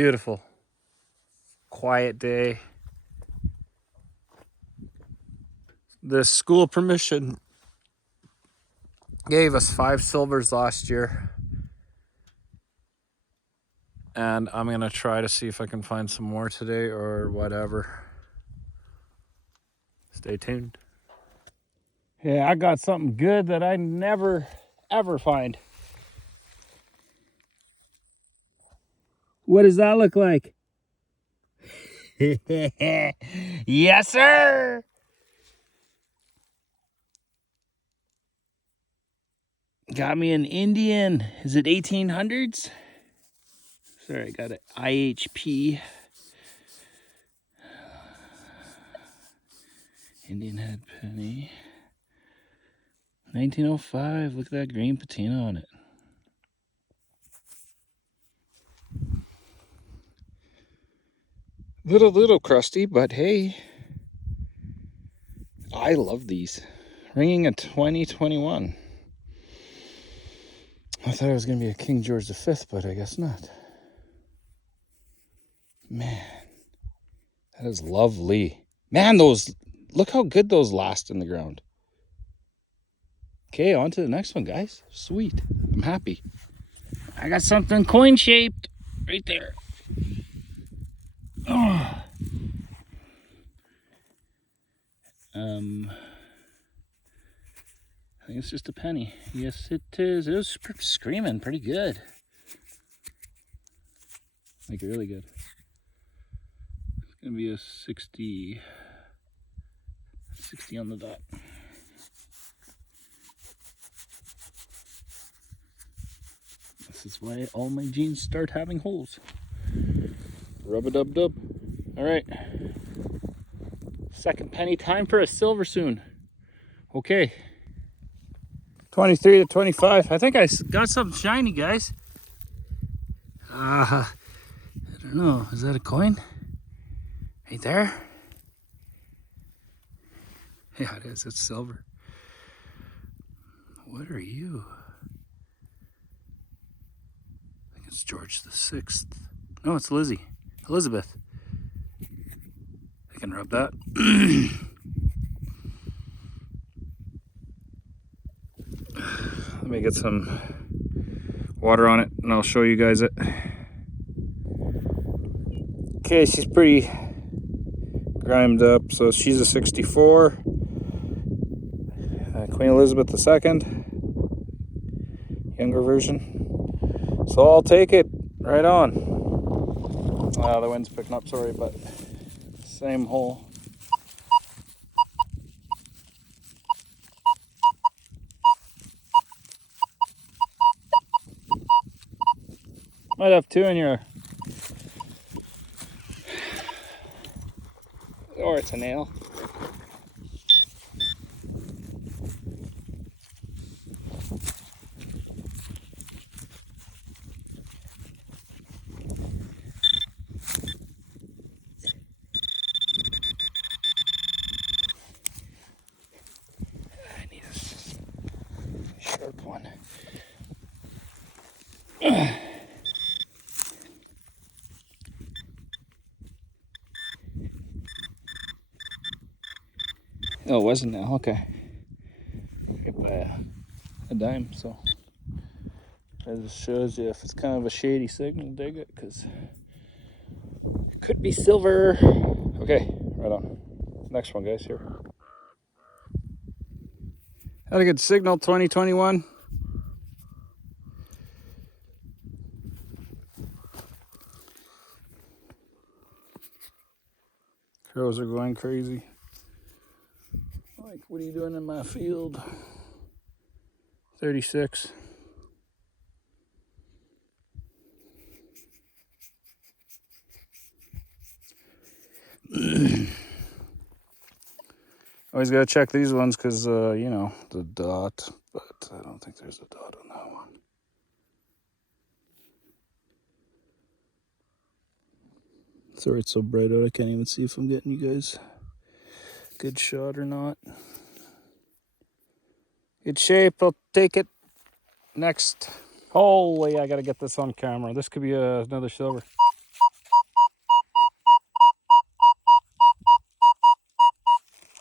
Beautiful, quiet day. The school permission gave us 5 silvers last year. And I'm going to try to see if I can find some more today or whatever. Stay tuned. Yeah, I got something good that I never, ever find. What does that look like? Yes, sir! Got me an Indian. Is it 1800's? Sorry, I got an IHP. Indian head penny. 1905. Look at that green patina on it. Little crusty, but hey. I love these. Ringing a 2021. I thought it was going to be a King George V, but I guess not. Man, that is lovely. Man, those, look how good those last in the ground. Okay, on to the next one, guys. Sweet. I'm happy. I got something coin-shaped right there. Oh. I think it's just a penny. Yes, it is. It was screaming pretty good. Like really good. It's gonna be a 60 on the dot. This is why all my jeans start having holes. Rub-a-dub-dub. All right. Second penny, time for a silver soon. Okay. 23 to 25. I think I got something shiny, guys. I don't know. Is that a coin? Right there? Yeah, it is. It's silver. What are you? I think it's George VI. No, it's Lizzie. Elizabeth. I can rub that. Let me get some water on it and I'll show you guys it. Okay, she's pretty grimed up. So she's a 64. Queen Elizabeth II. Younger version. So I'll take it right on. The wind's picking up, sorry, but same hole. Might have 2 in here. Or it's a nail. I need a sharp one. Oh, it wasn't now. Okay. Get by a dime, so that just shows you if it's kind of a shady signal, dig it, because it could be silver. Okay, right on. Next one, guys, here. Had a good signal, 2021. Crows are going crazy. Like, what are you doing in my field? 36. Always gotta check these ones because, you know, the dot, but I don't think there's a dot on that one. Sorry it's so bright out, I can't even see if I'm getting you guys a good shot or not. Good shape, I'll take it. Next. Holy, I gotta get this on camera. This could be another silver.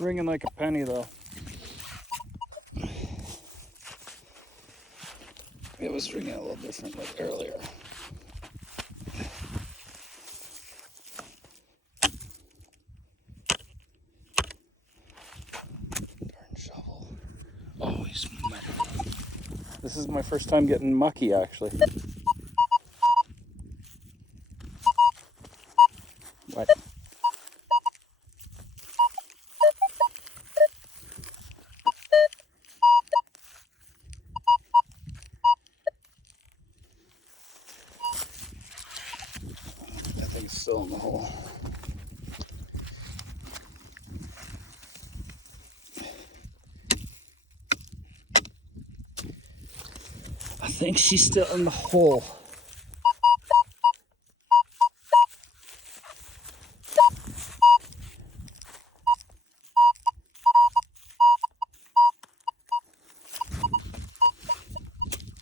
Ringing like a penny though. It was ringing a little different like earlier. Darn shovel. Always muddy. This is my first time getting mucky actually. What? That thing's still in the hole. I think she's still in the hole.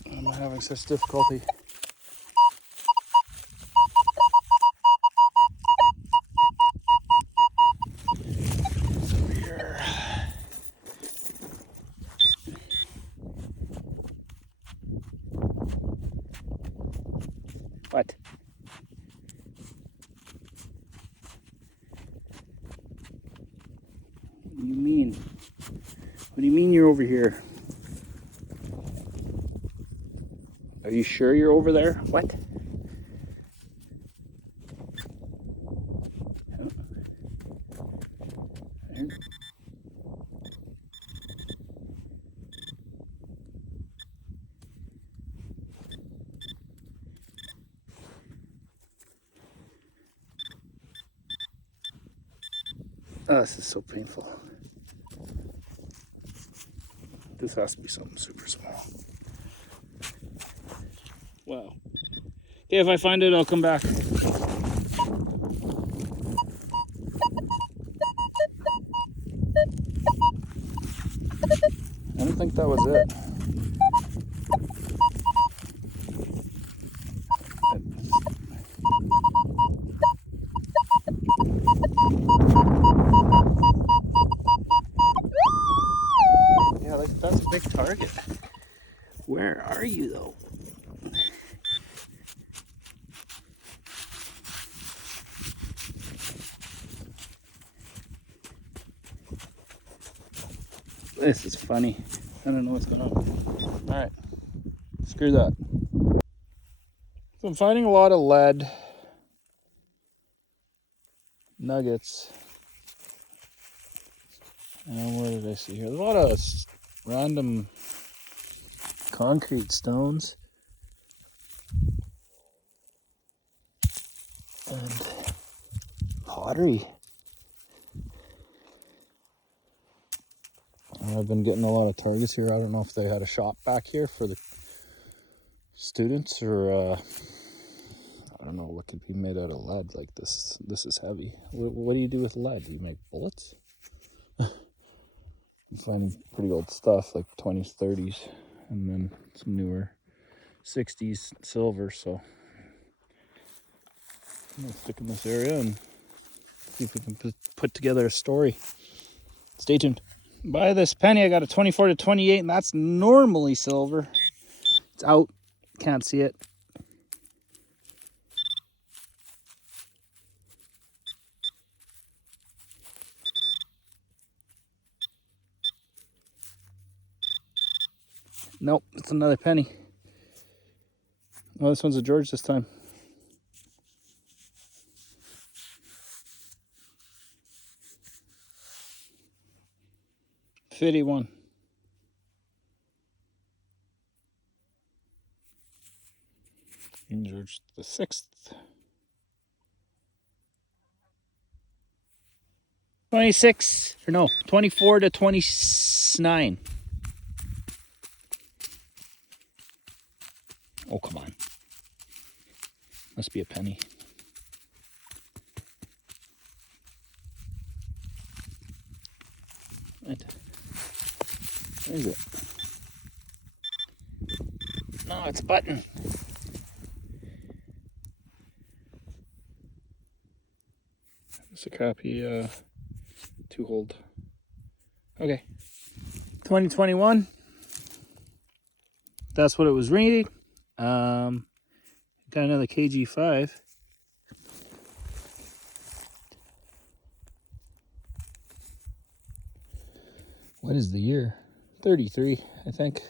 I'm having such difficulty. Over here. What? What do you mean? What do you mean you're over here? Are you sure you're over there? What? Oh, this is so painful. This has to be something super small. Wow. Okay, if I find it, I'll come back. I don't think that was it. Yeah, like that's a big target. Where are you though? This is funny. I don't know what's going on. All right, screw that. So I'm finding a lot of lead nuggets. And where did I see here? There's a lot of random concrete stones and pottery. And I've been getting a lot of targets here. I don't know if they had a shop back here for the students or I don't know what could be made out of lead like this. This is heavy. What do you do with lead? Do you make bullets? I'm finding pretty old stuff like 20s, 30s, and then some newer 60s silver. So I'm gonna stick in this area and see if we can put together a story. Stay tuned. By this penny, I got a 24 to 28, and that's normally silver. It's out. Can't see it. Nope, it's another penny. Oh, this one's a George this time. $51. In George the 6th. 26, or no, 24 to 29. Oh, come on. Must be a penny. What? Where is it? No, it's a button. It's a crappy 2-hold. Okay. 2021. That's what it was reading. Got another KG5. What is the year? 33, I think.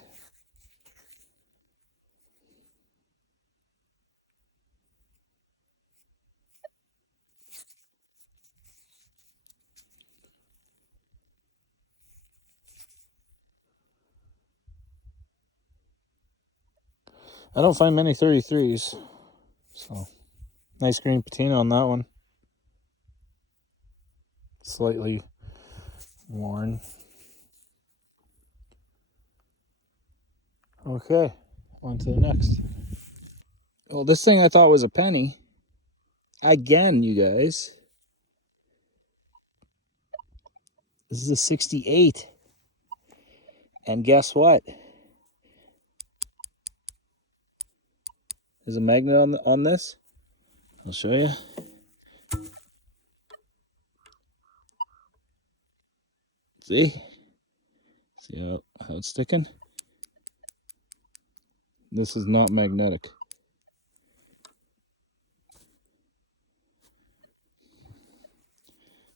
I don't find many 33s. So, nice green patina on that one. Slightly worn. Okay, on to the next. Well, this thing I thought was a penny. Again, you guys. This is a 68. And guess what? There's a magnet on this. I'll show you. See? See how it's sticking? This is not magnetic.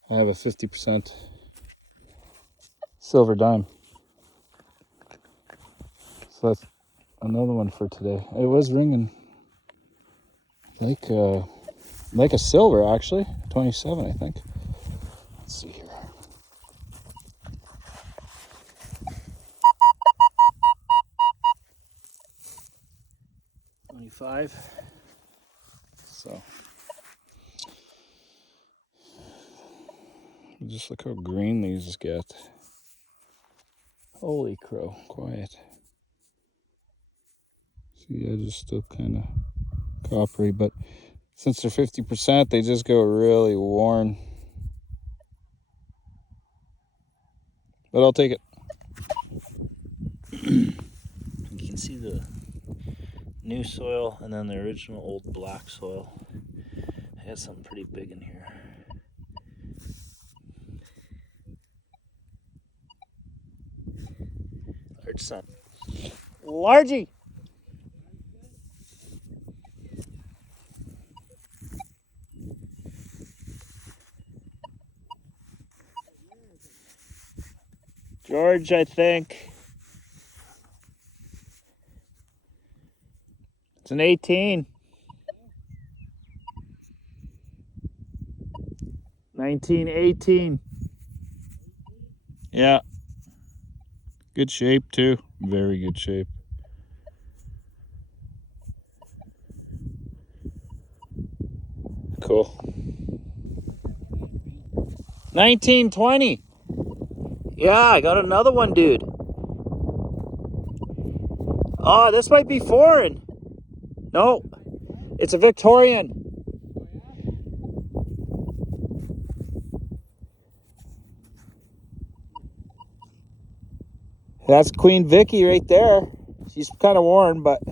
I have a 50% silver dime. So that's another one for today. It was ringing like a silver, actually. 27, I think. Let's see here. So just look how green these get. Holy crow, quiet. See, the edge is still kind of coppery, but since they're 50%, they just go really worn. But I'll take it. You can see the new soil and then the original old black soil. I got something pretty big in here. Large son. Largy! George, I think. It's an 18. 1918. Yeah. Good shape too. Very good shape. Cool. 1920. Yeah, I got another one, dude. Oh, this might be foreign. No, it's a Victorian. That's Queen Vicky right there. She's kind of worn, but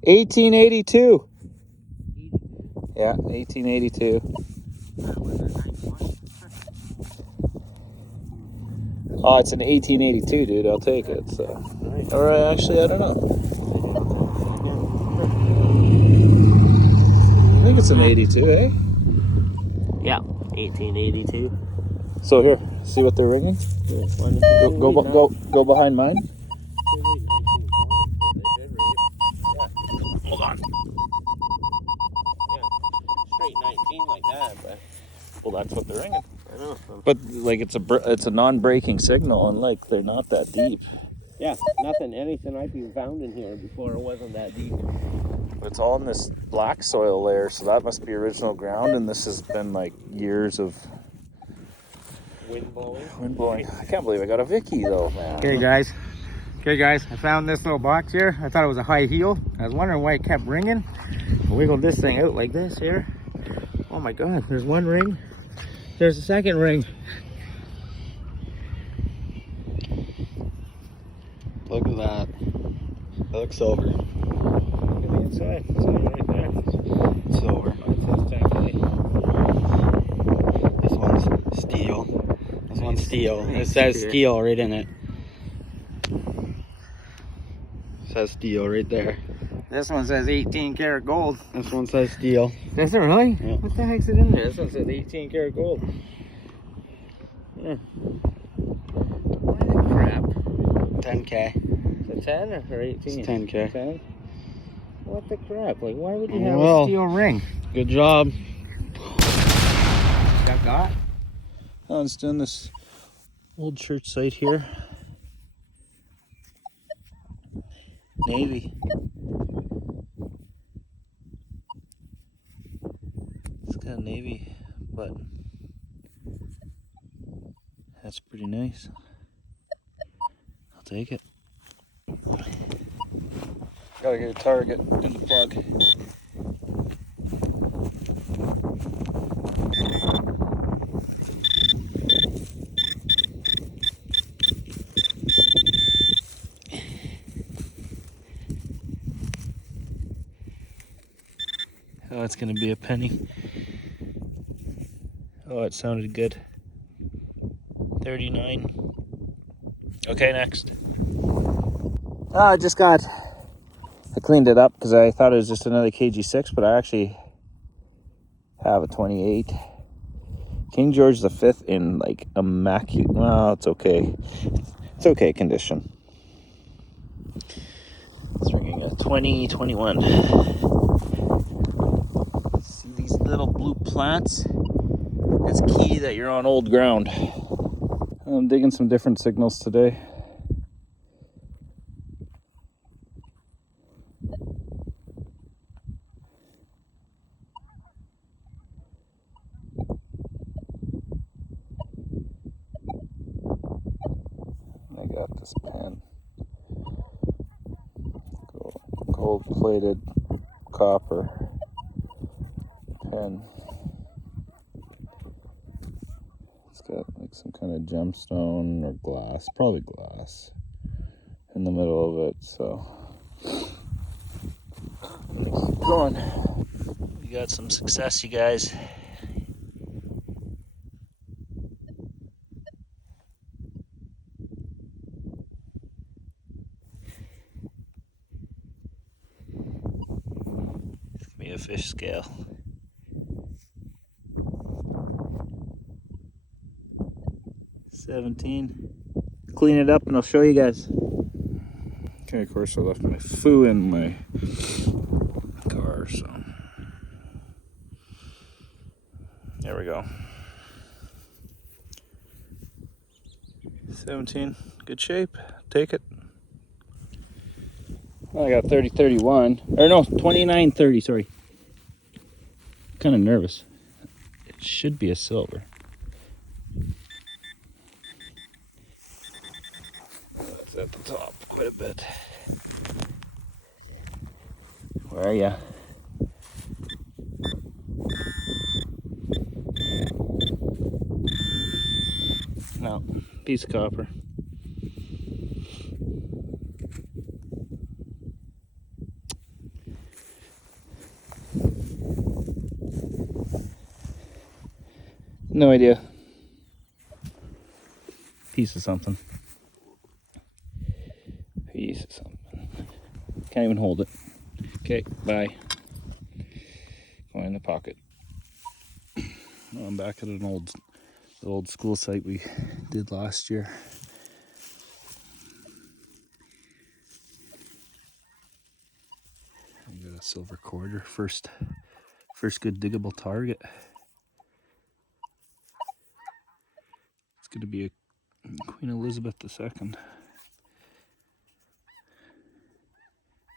1882. Yeah, 1882. Oh, it's an 1882, dude. I'll take it. So, or actually, I don't know. I think it's an 82, eh? Yeah, 1882. So here, see what they're ringing. Go behind mine. Hold on. Yeah, straight 19 like that, but Well, that's what they're ringing. I know. But like it's a non-breaking signal, and like they're not that deep. Yeah, anything I've been found in here before it wasn't that deep. But it's all in this black soil layer, so that must be original ground, and this has been like years of Wind blowing. I can't believe I got a Vicky though, man. Okay guys, I found this little box here. I thought it was a high heel. I was wondering why it kept ringing. I wiggled this thing out like this here. Oh my god, there's one ring. There's a second ring. Look at that. That looks silver. Look at the inside. It's right there. Silver. steel. It says steel right in it. It says steel right there. This one says 18 karat gold. This one says steel. Does it really? Yeah. What the heck's it in there? This one says 18 karat gold. Yeah. What the crap? 10K. Is it 10 or 18? It's 10K. 10? What the crap? Like, why would you have Well, a steel ring? Good job. Got? Oh, it's doing this old church site here. Navy. It's got navy, but that's pretty nice. I'll take it. Gotta get a target in the plug. Oh, it's gonna be a penny. Oh, it sounded good. 39. Okay, next. Oh, I cleaned it up because I thought it was just another KG6, but I actually have a 28. King George V in like immaculate, well, it's okay. It's okay condition. It's ringing a 2021. See these little blue plants? It's key that you're on old ground. I'm digging some different signals today. I got this pen. Gold-plated copper pen. It's got like some kind of gemstone or glass, probably glass, in the middle of it, so let's keep going. We got some success, you guys. Give me a fish scale. $17. Clean it up and I'll show you guys. Okay, of course I left my foo in my car, so there we go. 17, good shape. Take it. Well, I got 30-31, or no, 29-30. Sorry. Kind of nervous. It should be a silver. It's at the top quite a bit. Where are ya? No, piece of copper. No idea. Piece of something. Piece of something. Can't even hold it. Okay, bye. Going in the pocket. I'm back at the old school site we did last year. I got a silver quarter. First good diggable target. It's going to be a Queen Elizabeth II.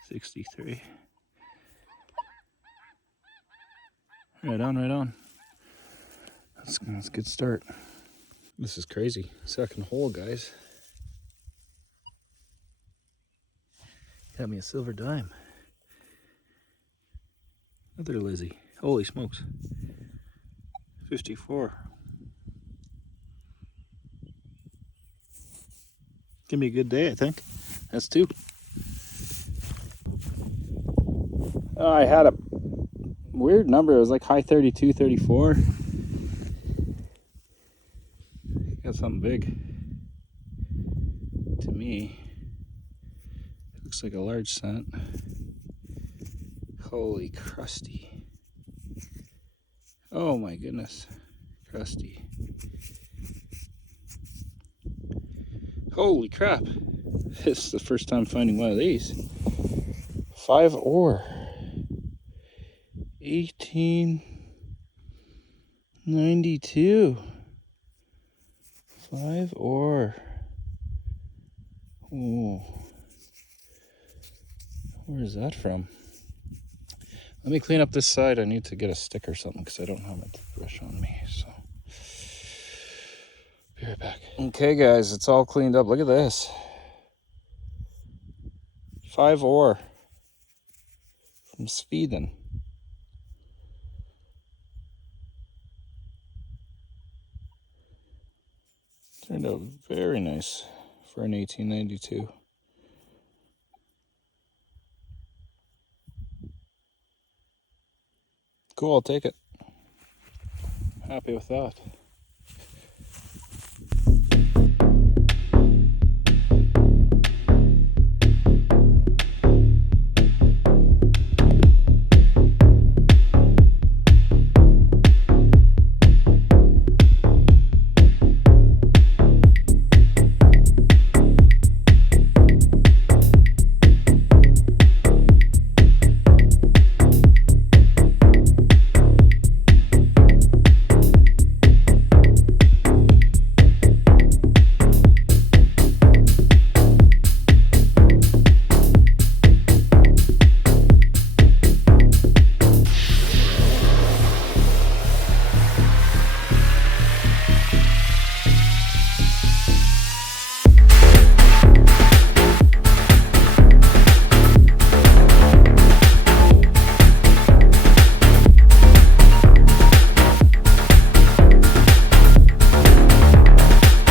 63. Right on, right on. That's a good start. This is crazy. Second hole, guys. Got me a silver dime. Another Lizzie. Holy smokes. 54. Give me a good day, I think. That's two. I had a weird number. It was like high 32, 34. got something big. To me, it looks like a large cent. Holy crusty. Oh my goodness. Crusty. Holy crap. This is the first time finding one of these. 5 ore. 1892. 5 ore. Oh. Where is that from? Let me clean up this side. I need to get a stick or something because I don't have my toothbrush on me. So, be right back. Okay, guys, it's all cleaned up. Look at this. 5 ore from Sweden. Turned out very nice for an 1892. Cool, I'll take it. Happy with that.